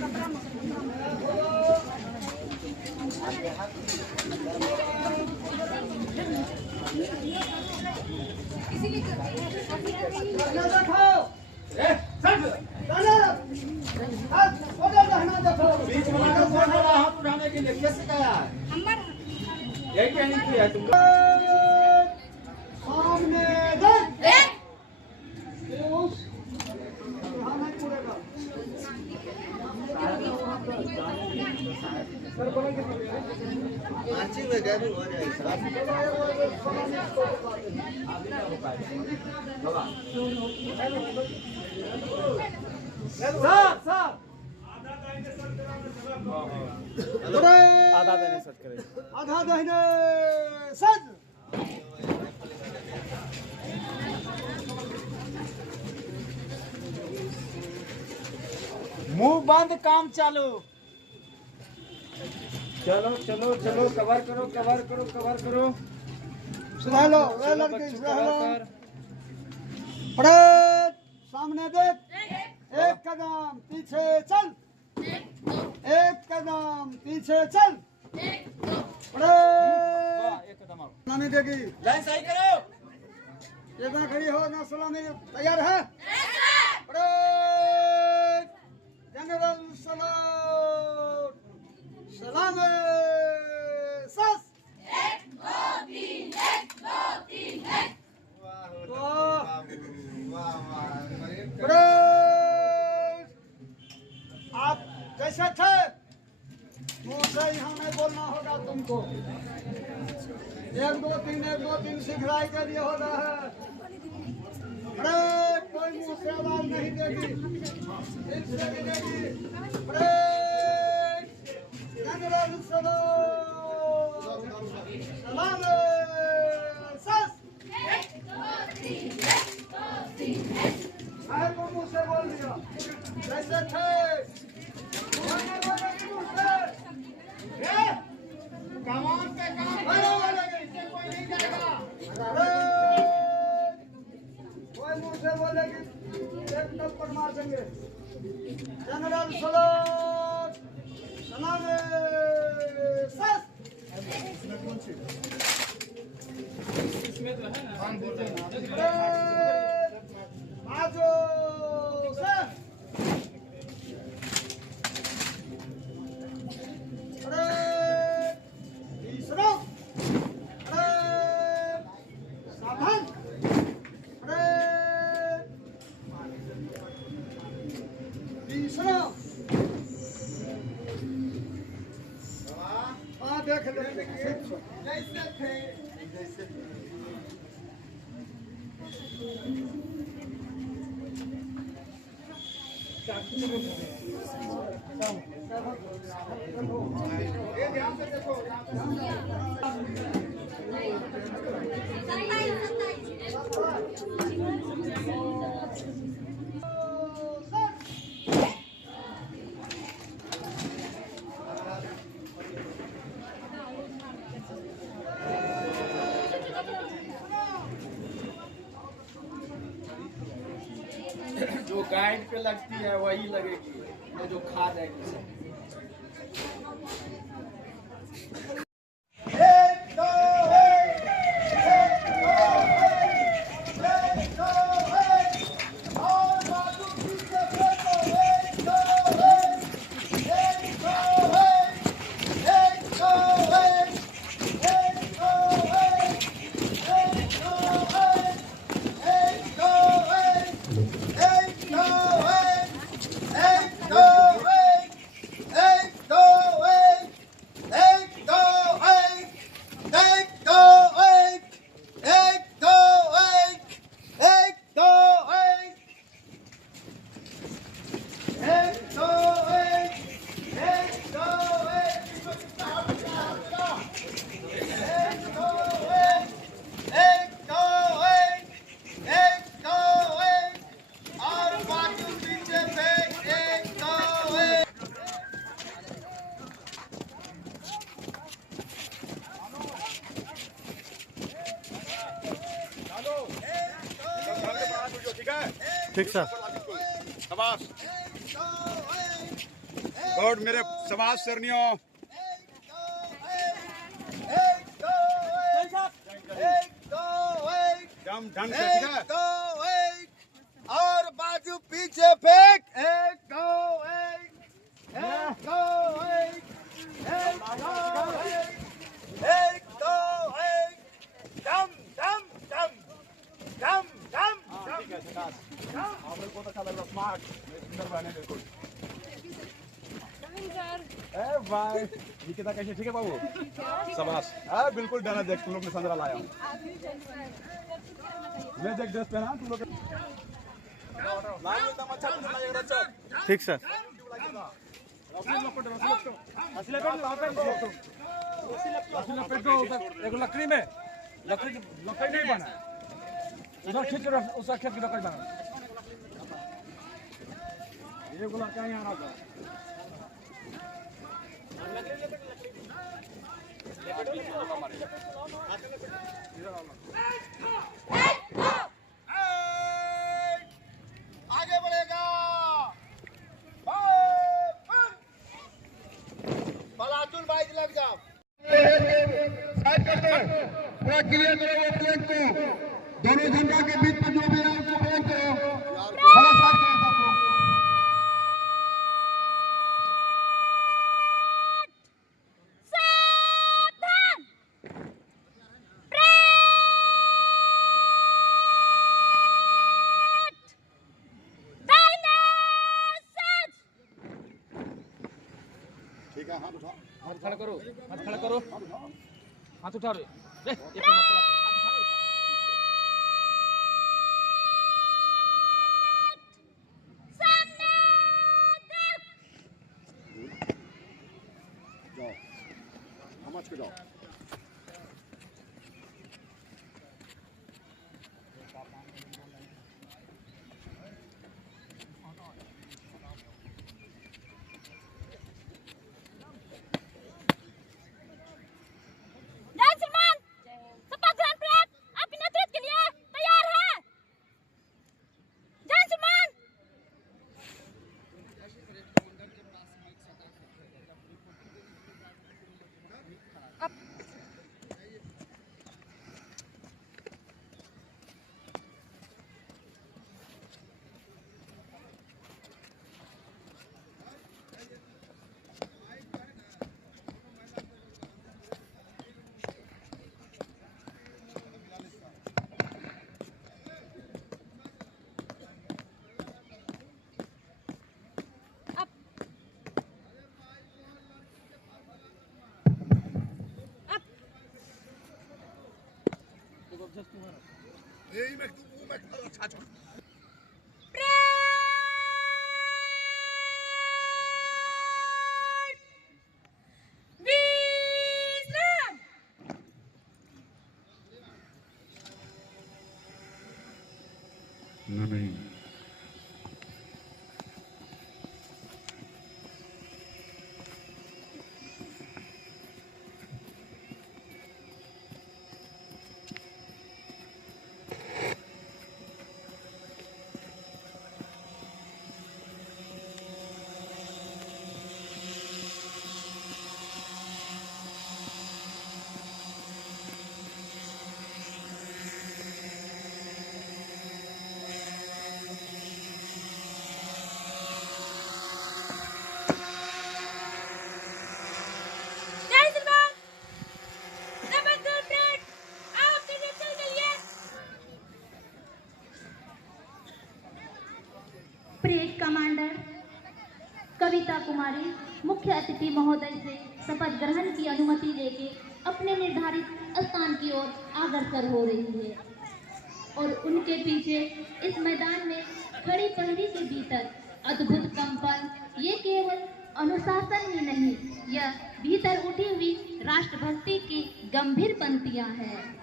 हाथ उठाने के लिए कैसे कहा है? यही कहने की है तुमको। सामने आधा दाहिने सच करे, आधा दाहिने सज। मुंह बंद, काम चालू। चलो चलो चलो, कवर करो कवर करो कवर करो। सुधा लो लड़के, सुधा लो। पड़े सामने देख, एक कदम पीछे चल, एक कदम पीछे चल। पड़े एक कदम आओ, सलामी देगी। लाइन सही करो, इधर खड़ी हो ना। सलामी तैयार है? पड़े जनरल सलाम, सलामी सस। 1 2 3 1 2 3 1। पड़े आप कैसे थे? मुँह से यहाँ नहीं बोलना होगा तुमको। 1 2 3 1 2 3 सिखलाई के लिए हो रहा है। अरे कोई मुँह से आवाज नहीं देगी, दिल से मिलेगी। अरे जनरल सलाम, सलाम सस। 1 2 3 1 2 3 1। साहब को मुँह से बोल दिया। कैसे थे? बोलने वाले की मुँह से। कमान पे काम करने वाले इससे कोई नहीं जाएगा। अरे कोई मुँह से बोलेगी, एक थप्पड़ मार देंगे। जनरल सलाम, सलाम सस। इसमें तो है ना, आजो सर। अरे तीसरा, अरे सावधान, अरे तीसरा। हाँ देख ले, जैसे थे जैसे ये ध्यान से देखो। जो गाइड पे लगती है वही लगेगी, ये जो खा जाएगी। ठीक सर। शाबाश। गुड मेरे समाज सेवनियों। जम ढंग से, ठीक है? और बाजू पीछे फेंक। 1 2 1 1 2 1 1 2 1 दम दम दम दम दम ठीक है सिद्धार्थ, आप लोग बहुत अच्छा लग रहा, स्मार्ट, सुंदर बने बिल्कुल। ए भाई ये कितना कैसे, ठीक है बाबू? शाबाश। हाँ बिल्कुल डरा, देख तुम लोग ने संदरा लाया हूँ। मैं देख ड्रेस पहना तुम लोग। ठीक सर। लकड़ी में लकड़ी नहीं बना, उधर खींच कर उसका खेत की लकड़ी बना। ये गुला क्या यहाँ रखा? आगे बढ़ेगा। पलाटून बाइज लग जाओ। साइड कर दो, पूरा क्लियर करो वो प्लेट को। दोनों झंडा के बीच में जो भी है उसको प्लेट करो। बड़ा साइड करो सबको। ठीक है, हाथ उठाओ। हाथ खड़ा करो, हाथ खड़ा करो, हाथ उठा रे। एक मिनट पलट, हाथ उठा रे। जाओ, समझ के जाओ। यही मैं अच्छा छोड़। नहीं परेड कमांडर कविता कुमारी मुख्य अतिथि महोदय से शपथ ग्रहण की अनुमति लेके अपने निर्धारित स्थान की ओर अग्रसर हो रही है और उनके पीछे इस मैदान में खड़ी पहरी के भीतर अद्भुत कंपन, ये केवल अनुशासन ही नहीं, यह भीतर उठी हुई राष्ट्रभक्ति की गंभीर पंक्तियां हैं।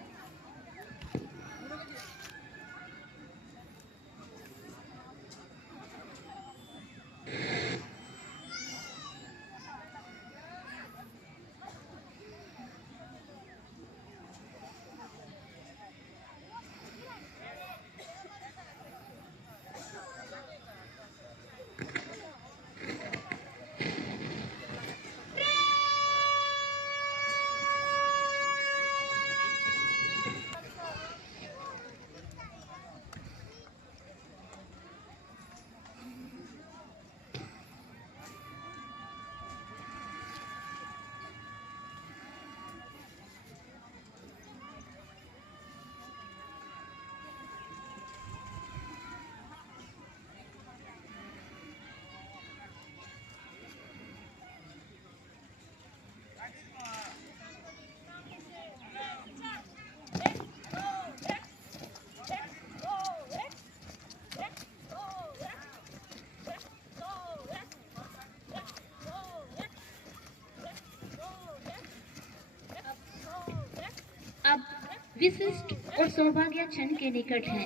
विशिष्ट और सौभाग्य क्षण के निकट है,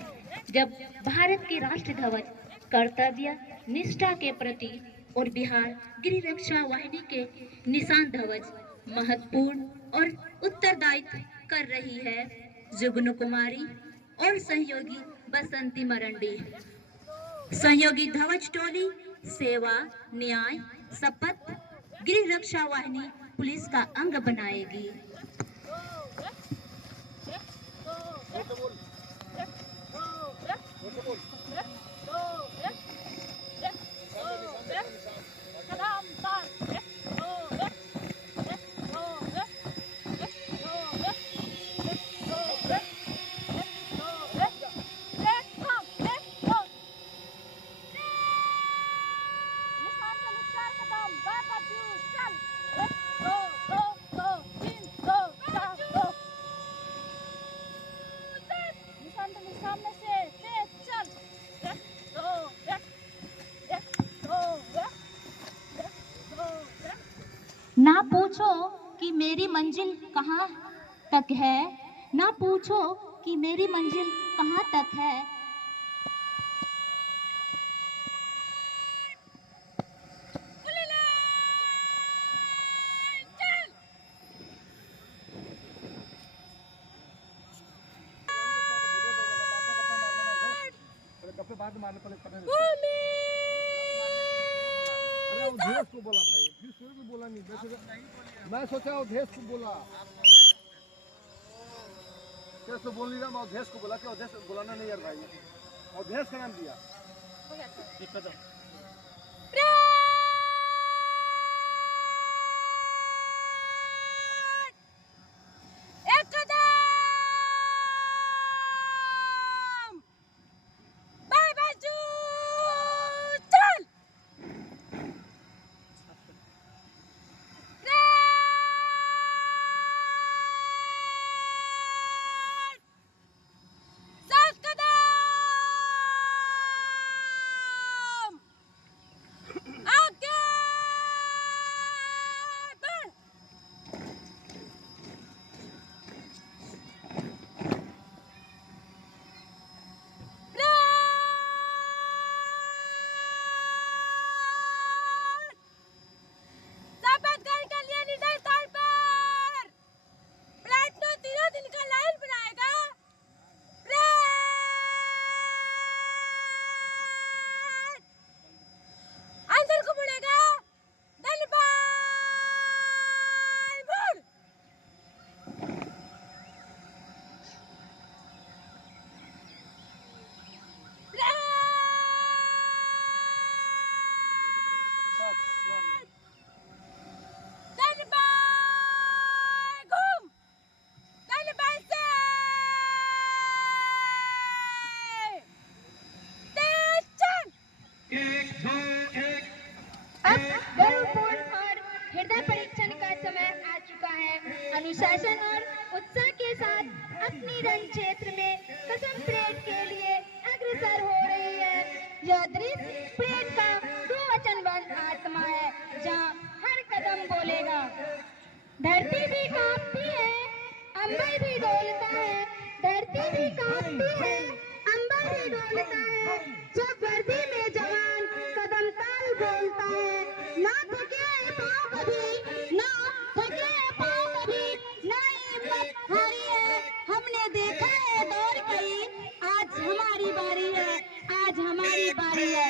जब भारत के राष्ट्र ध्वज कर्तव्य, निष्ठा के प्रति और बिहार गृह रक्षा वाहिनी के निशान ध्वज महत्वपूर्ण और उत्तरदायित्व कर रही है। जुगनू कुमारी और सहयोगी बसंती मरंडी सहयोगी ध्वज टोली सेवा, न्याय, शपथ गृह रक्षा वाहिनी पुलिस का अंग बनाएगी। ना पूछो कि मेरी मंजिल कहाँ तक है, ना पूछो कि मेरी मंजिल कहाँ तक है। बाद मारने पड़े अवधेश को बोला भाई, फिर सूर्य को बोला नहीं। मैं सोचा अवधेश को बोला, कैसे बोल नहीं रहा। मैं अवधेश को बोला कि अवधेश बुलाना नहीं यार भाई, अवधेश का नाम दिया। अनुशासन और उत्साह के साथ अपनी रण क्षेत्र में कसम परेड के लिए अग्रसर हो रही है। यह दृश्य परेड का बहुवचनबद्ध आत्मा है, जहाँ हर कदम बोलेगा। धरती भी कांपती है, अंबर भी डोलता है। धरती भी कांपती है, अंबर भी डोलता है। जब वर्दी में जवान कदम ताल बोलता है, ना थके पाँव कभी, ना थके पाँव कभी, ना हिम्मत हारी है। हमने देखा है दौर कई, आज हमारी बारी है, आज हमारी बारी है।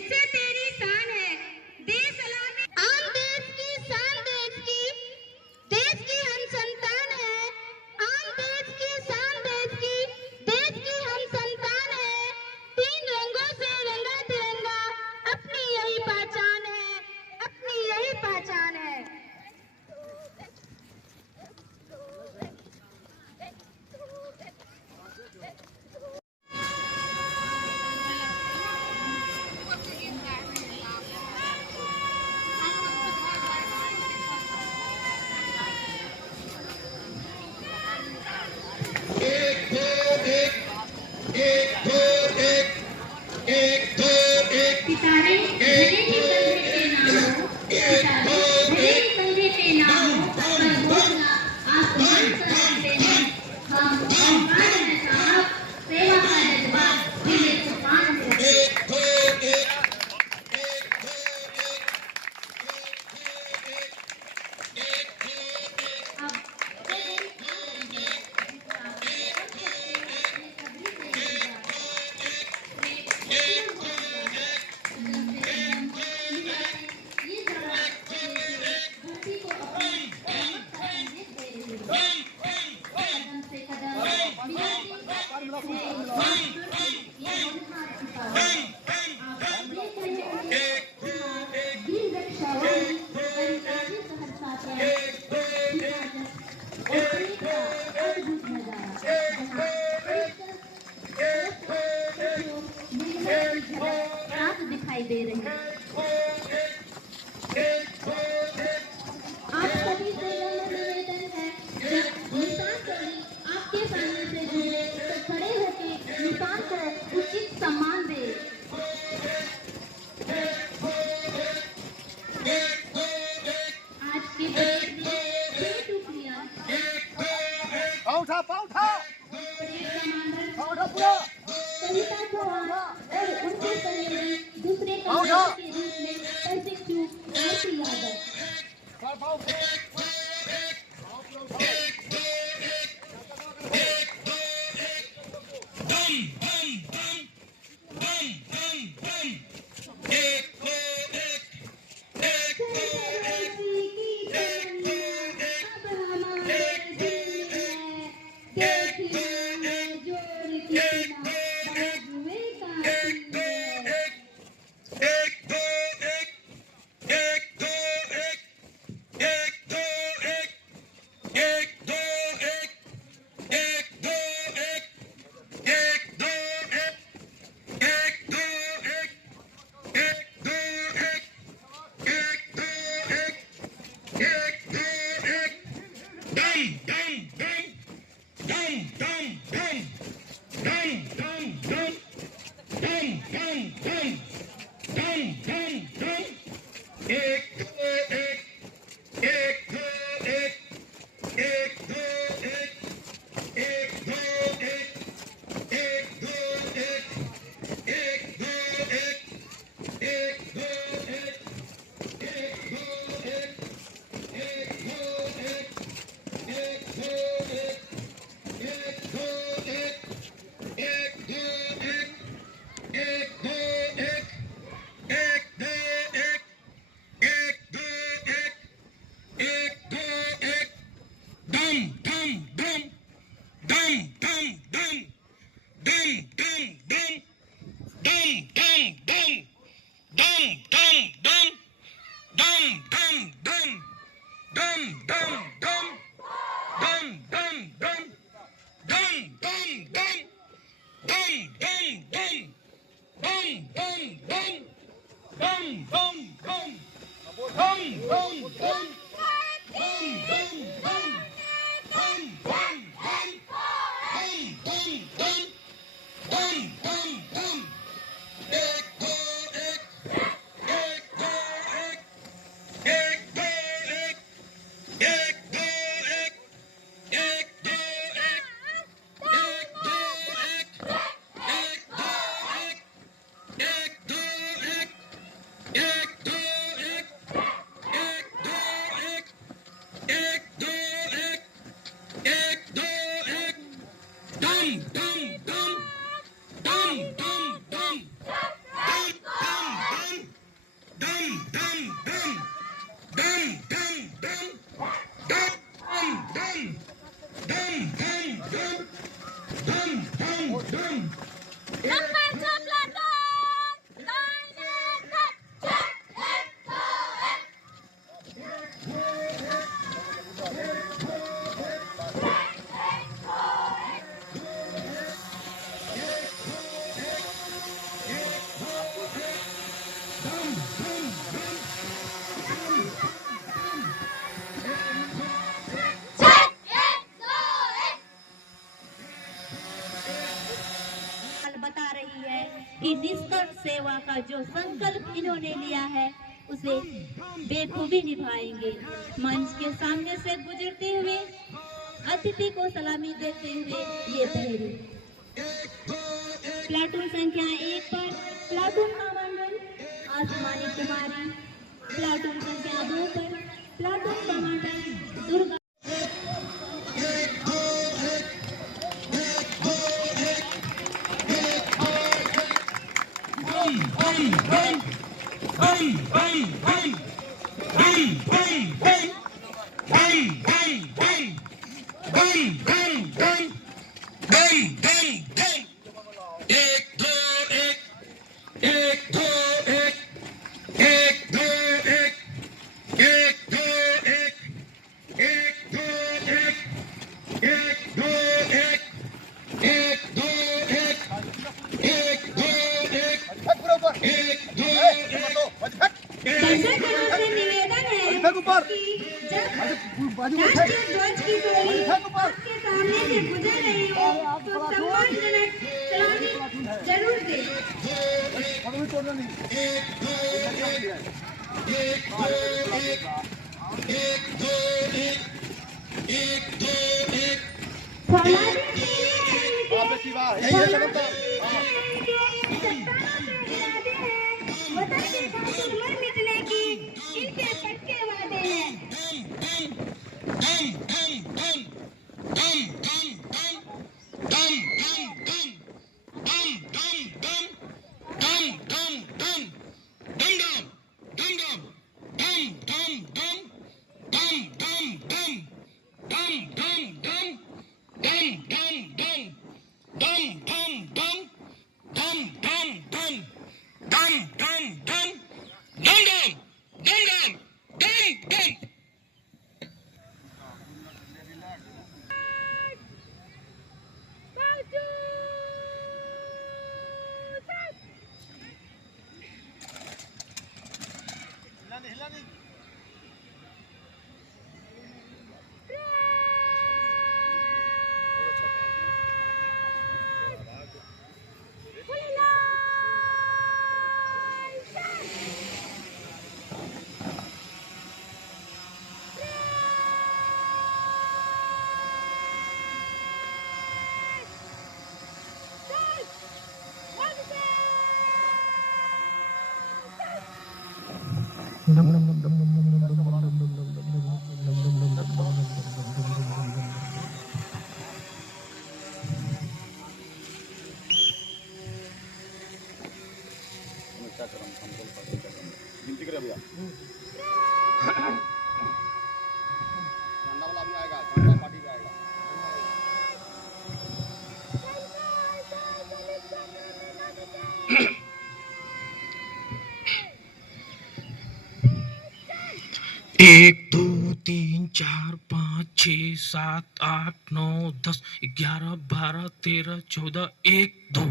जिससे तेरी शान है देश सलामी। आम देश की शान देश की हम संतान है। आम देश की शान देश की हम संतान है। 3 रंगों से रंगा तिरंगा अपनी यही पहचान है, अपनी यही पहचान है। सितारे भले ही कंधे पे ना हो, पर होगा आसमान सर पे है। हम इंसान हैं साहब, सेवा का जज्बा दिले तूफान में रखे। दिखाई दे रही है। आप सभी से निवेदन है, जब निशान चोरी आपके सामने से जुड़े तो खड़े होकर निशान को उचित सम्मान दे। आज के परेड में 6 टुकड़ियां कविता चौहान और उनके सहयोगी दूसरे कमांडर के रूप में एग्जीक्यूटिव आरती यादव। निष्कर्ष सेवा का जो संकल्प इन्होंने लिया है उसे बेखूबी निभाएंगे। मंच के सामने से गुजरते हुए अतिथि को सलामी देते हुए ये पहली प्लाटून संख्या 1 पर प्लाटून कमांडर आसमानी कुमारी, प्लाटून संख्या 2 पर प्लाटून कमांडर दुर्गा। गिनती करें भैया झंडा वाला भी आएगा, झंडा पार्टी भी आएगा। एक 2 3 4 5 6 7 8 9 10 11 12 13 14 1 2